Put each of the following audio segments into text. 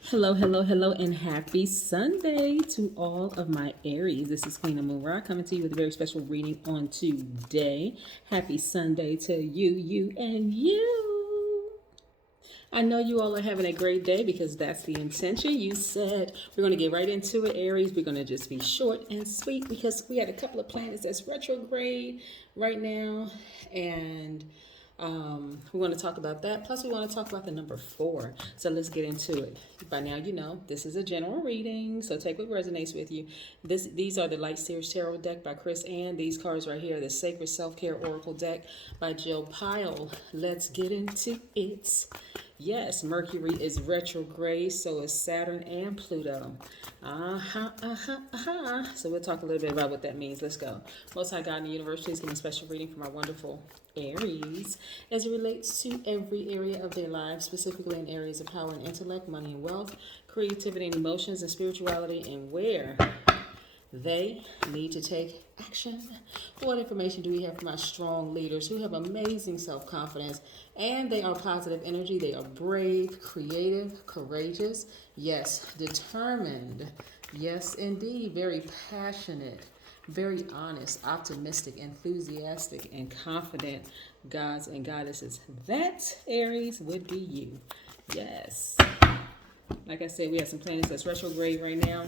Hello, hello, hello, and happy Sunday to all of my Aries. This is Queen Amun Ra coming to you with a very special reading on today. Happy Sunday to you, and you. I know you all are having a great day because that's the intention. You said we're going to get right into it, Aries. We're going to just be short and sweet because we had a couple of planets that's retrograde right now, and we want to talk about that. Plus, we want to talk about the number 4. So let's get into it. By now, you know this is a general reading, so take what resonates with you. These are the Light Series Tarot deck by Chris Ann. These cards right here, the Sacred Self Care Oracle deck by Jill Pyle. Let's get into it. Yes, Mercury is retrograde, so is Saturn and Pluto. So we'll talk a little bit about what that means. Let's go. Most High God in the universe, please give me a special reading for my wonderful Aries as it relates to every area of their lives, specifically in areas of power and intellect, money and wealth, creativity and emotions, and spirituality, and where they need to take action. What information do we have from our strong leaders who have amazing self-confidence and they are positive energy? They are brave, creative, courageous, yes, determined, yes, indeed, very passionate, very honest, optimistic, enthusiastic, and confident gods and goddesses. That, Aries, would be you. Yes. Like I said, we have some planets that's retrograde right now.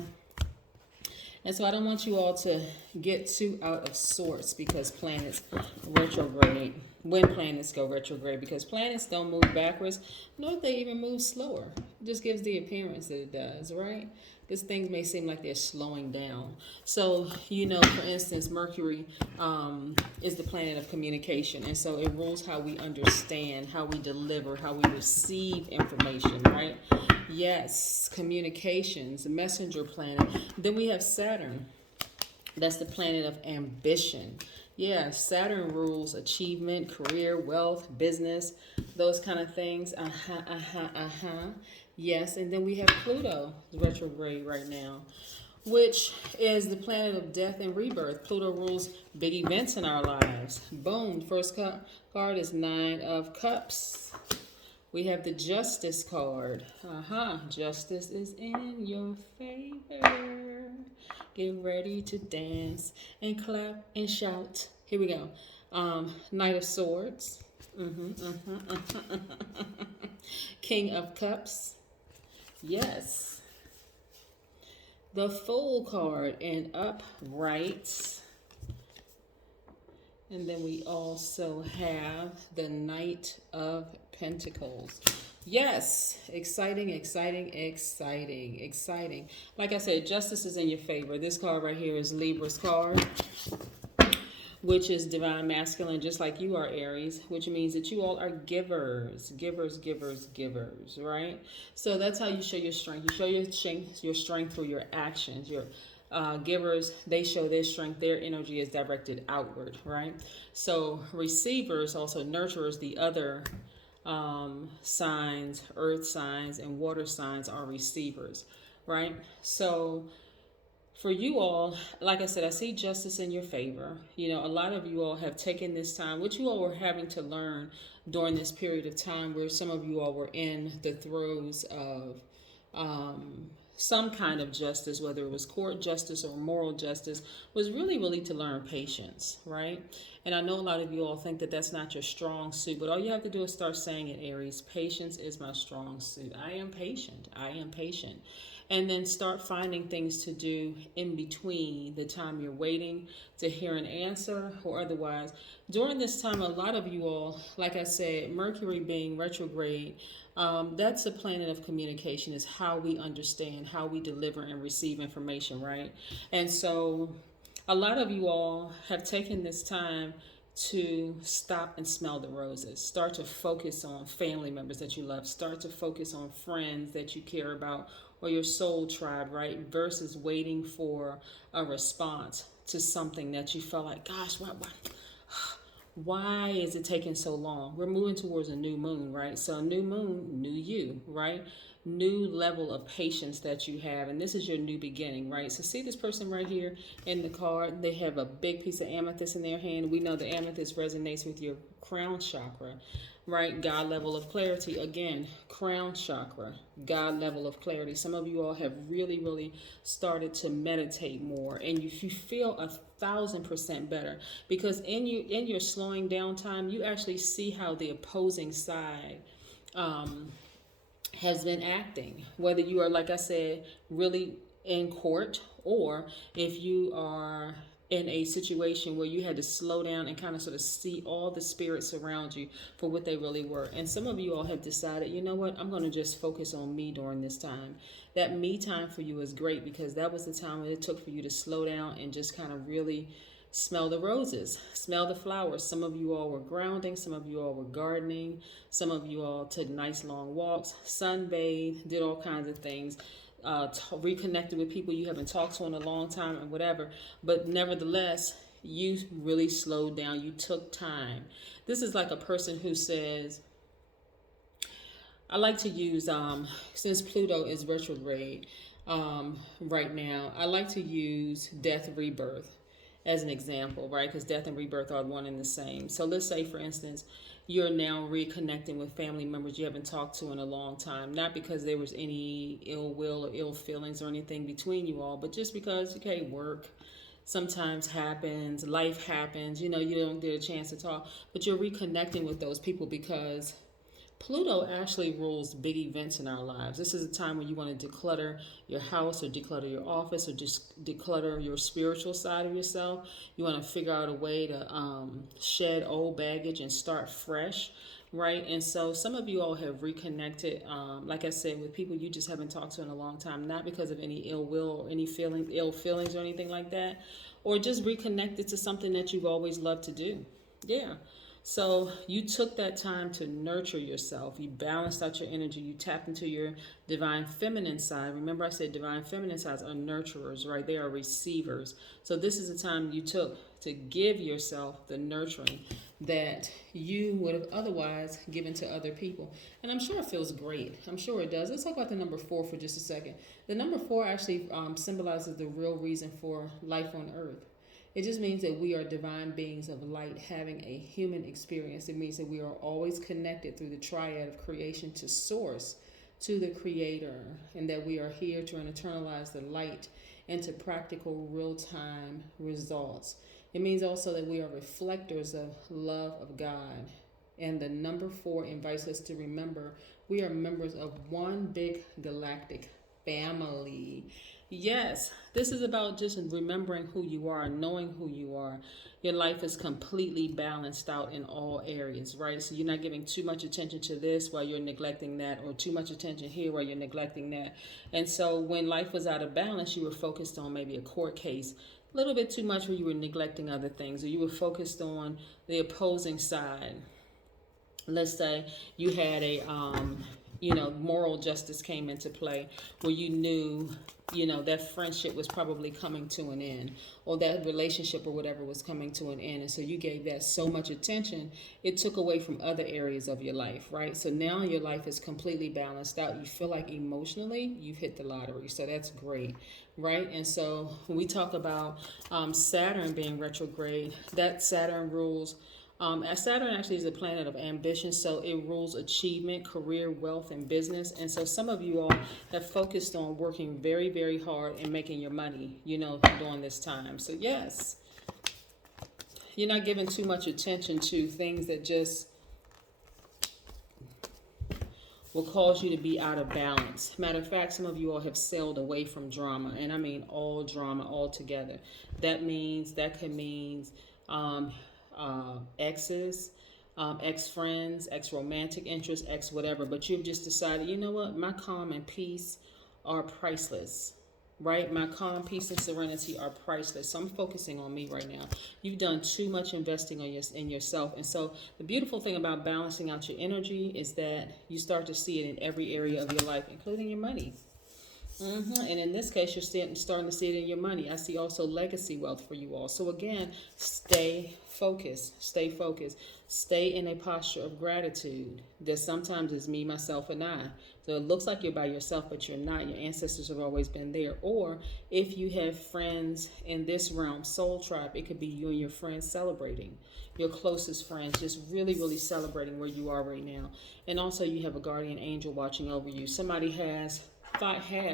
And so I don't want you all to get too out of sorts because planets retrograde, when planets go retrograde, because planets don't move backwards, nor they even move slower. It just gives the appearance that it does, right? Because things may seem like they're slowing down. So, for instance, Mercury is the planet of communication. And so it rules how we understand, how we deliver, how we receive information, right? Yes, communications, messenger planet. Then we have Saturn. That's the planet of ambition. Yeah, Saturn rules achievement, career, wealth, business, those kind of things. Yes, and then we have Pluto retrograde right now, which is the planet of death and rebirth. Pluto rules big events in our lives. Boom, first card is 9 of Cups. We have the Justice card. Justice is in your favor. Get ready to dance and clap and shout. Here we go. Knight of Swords. King of Cups. Yes. The Fool card in upright. And then we also have the Knight of Pentacles. Yes, exciting, exciting, exciting, exciting. Like I said, justice is in your favor. This card right here is Libra's card, which is divine masculine, just like you are, Aries, which means that you all are givers, givers, givers, givers, right? So that's how you show your strength. You show your strength through your actions. Your givers, they show their strength. Their energy is directed outward, right? So receivers, also nurturers, the other signs, earth signs, and water signs are receivers, right? So for you all, like I said, I see justice in your favor. A lot of you all have taken this time, which you all were having to learn during this period of time where some of you all were in the throes of some kind of justice, whether it was court justice or moral justice, was really to learn patience, right? And I know a lot of you all think that that's not your strong suit, but all you have to do is start saying it, Aries. Patience is my strong suit. I am patient. I am patient. And then start finding things to do in between the time you're waiting to hear an answer or otherwise. During this time, a lot of you all, like I said, Mercury being retrograde, that's a planet of communication, is how we understand, how we deliver and receive information, right? And so a lot of you all have taken this time to stop and smell the roses. Start to focus on family members that you love. Start to focus on friends that you care about or your soul tribe, right? Versus waiting for a response to something that you felt like, gosh, why is it taking so long? We're moving towards a new moon, right? So new moon, new you, right? new level of patience that you have, and this is your new beginning, right? So see this person right here in the card, they have a big piece of amethyst in their hand. We know the amethyst resonates with your crown chakra, right? God level of clarity. Again, crown chakra, God level of clarity. Some of you all have really started to meditate more, and you feel 1,000% better, because in your slowing down time, you actually see how the opposing side has been acting, whether you are, like I said, really in court, or if you are in a situation where you had to slow down and kind of sort of see all the spirits around you for what they really were. And some of you all have decided, you know what, I'm going to just focus on me during this time. That me time for you is great, because that was the time that it took for you to slow down and just kind of really smell the roses, smell the flowers. Some of you all were grounding, some of you all were gardening, some of you all took nice long walks, sunbathed, did all kinds of things, reconnected with people you haven't talked to in a long time and whatever. But nevertheless, you really slowed down. You took time. This is like a person who says, I like to use, since Pluto is retrograde right now, I like to use death, rebirth as an example, right? Because death and rebirth are one and the same. So let's say, for instance, you're now reconnecting with family members you haven't talked to in a long time. Not because there was any ill will or ill feelings or anything between you all, but just because, okay, work sometimes happens, life happens, you don't get a chance to talk, but you're reconnecting with those people because Pluto actually rules big events in our lives. This is a time when you want to declutter your house, or declutter your office, or just declutter your spiritual side of yourself. You want to figure out a way to shed old baggage and start fresh, right? And so some of you all have reconnected, like I said, with people you just haven't talked to in a long time, not because of any ill will or any ill feelings or anything like that, or just reconnected to something that you've always loved to do. Yeah. So you took that time to nurture yourself. You balanced out your energy. You tapped into your divine feminine side. Remember I said divine feminine sides are nurturers, right? They are receivers. So this is the time you took to give yourself the nurturing that you would have otherwise given to other people. And I'm sure it feels great. I'm sure it does. Let's talk about the number 4 for just a second. The number 4 actually symbolizes the real reason for life on earth. It just means that we are divine beings of light having a human experience. It means that we are always connected through the triad of creation to source, to the creator, and that we are here to internalize the light into practical real-time results. It means also that we are reflectors of love of God. And the number 4 invites us to remember we are members of one big galactic family. Yes, this is about just remembering who you are, knowing who you are. Your life is completely balanced out in all areas, right? So you're not giving too much attention to this while you're neglecting that, or too much attention here while you're neglecting that. And so when life was out of balance, you were focused on maybe a court case, a little bit too much where you were neglecting other things, or you were focused on the opposing side. Let's say you had a moral justice came into play, where you knew that friendship was probably coming to an end, or that relationship or whatever was coming to an end, and so you gave that so much attention it took away from other areas of your life, right? So now your life is completely balanced out. You feel like emotionally you've hit the lottery, so that's great, right? And so when we talk about Saturn being retrograde, that Saturn rules Saturn actually is a planet of ambition, so it rules achievement, career, wealth, and business. And so some of you all have focused on working very, very hard and making your money, during this time. So yes, you're not giving too much attention to things that just will cause you to be out of balance. Matter of fact, some of you all have sailed away from drama, and I mean all drama altogether. That could mean exes, ex-friends, ex-romantic interests, ex-whatever, but you've just decided, you know what, my calm and peace are priceless, right? My calm, peace, and serenity are priceless. So I'm focusing on me right now. You've done too much investing in yourself. And so the beautiful thing about balancing out your energy is that you start to see it in every area of your life, including your money. And in this case, you're starting to see it in your money. I see also legacy wealth for you all. So again, stay focused. Stay focused. Stay in a posture of gratitude. That sometimes is me, myself, and I. So it looks like you're by yourself, but you're not. Your ancestors have always been there. Or if you have friends in this realm, soul tribe, it could be you and your friends celebrating. Your closest friends, just really, really celebrating where you are right now. And also you have a guardian angel watching over you. Somebody had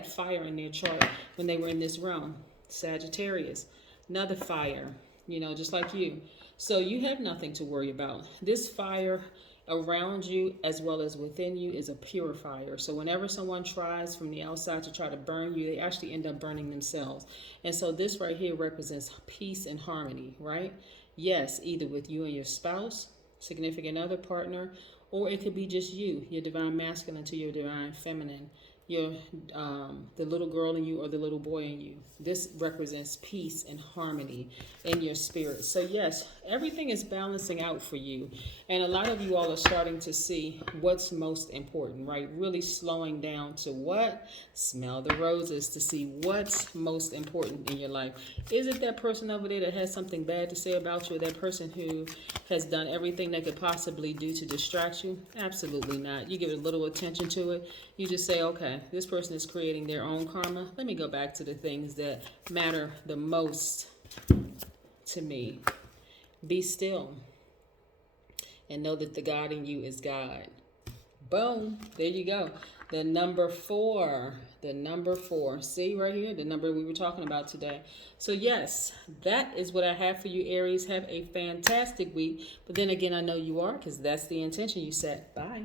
fire in their chart when they were in this realm. Sagittarius, another fire, just like you. So you have nothing to worry about. This fire around you as well as within you is a purifier. So whenever someone tries from the outside to try to burn you, they actually end up burning themselves. And so this right here represents peace and harmony, right? Yes, either with you and your spouse, significant other, partner, or it could be just you, your divine masculine to your divine feminine, your the little girl in you or the little boy in you. This represents peace and harmony in your spirit. So yes, everything is balancing out for you. And a lot of you all are starting to see what's most important, right? Really slowing down to what? Smell the roses to see what's most important in your life. Is it that person over there that has something bad to say about you, or that person who has done everything they could possibly do to distract you? Absolutely not. You give a little attention to it. You just say, okay, this person is creating their own karma. Let me go back to the things that matter the most to me. Be still and know that the God in you is God. Boom. There you go. The number 4. The number 4. See right here? The number we were talking about today. So yes, that is what I have for you, Aries. Have a fantastic week. But then again, I know you are, because that's the intention you set. Bye.